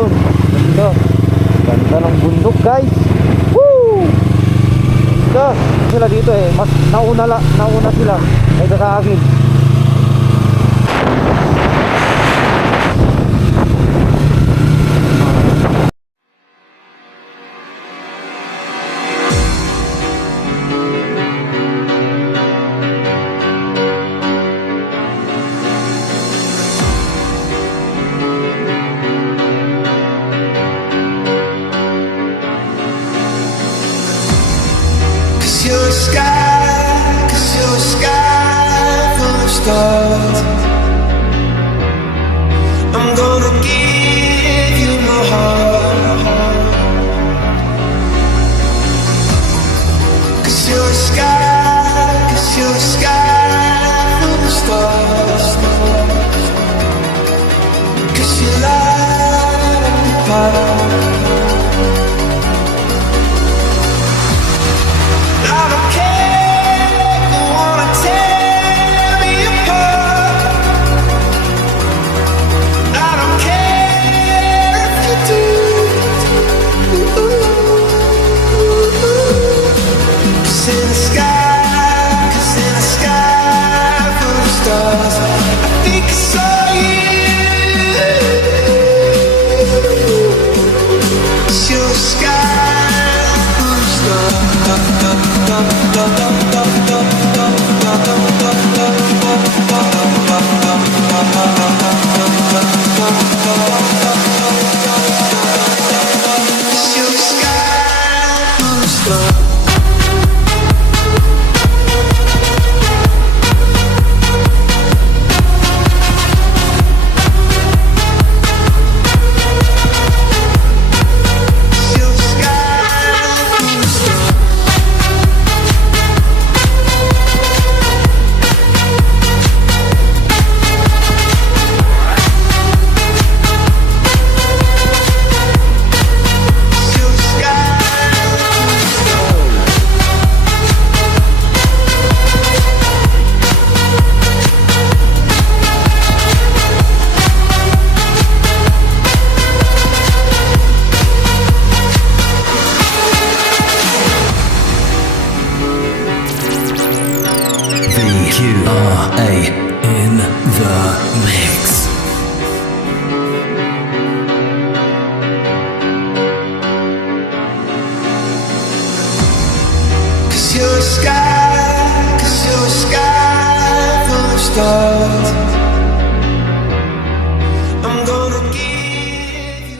Yun, ganda. Ganda ng bundok guys. Woo! Ganda. Sila dito eh, mas nauna sila kaysa sa akin. Cause you're a sky full of stars. I'm gonna give you my heart. Cause you're a sky full of stars. Cause you light up the fire. QRA in the mix. Cause you're a sky full of stars. I'm gonna give you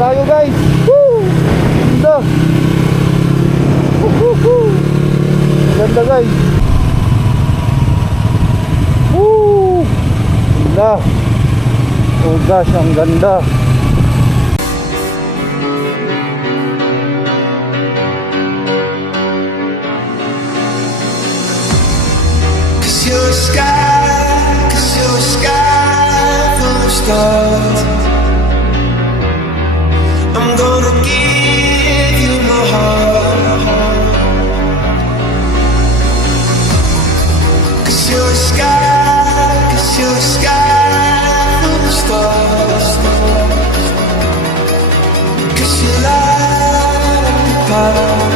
tayo guys. Woo! Ganda. Ganda guys. Woo! Ganda. Oh gosh, ang ganda. Cause you're a sky full of stars. I'm gonna give you my heart. Cause you're a sky full of stars. Cause you light up the fire.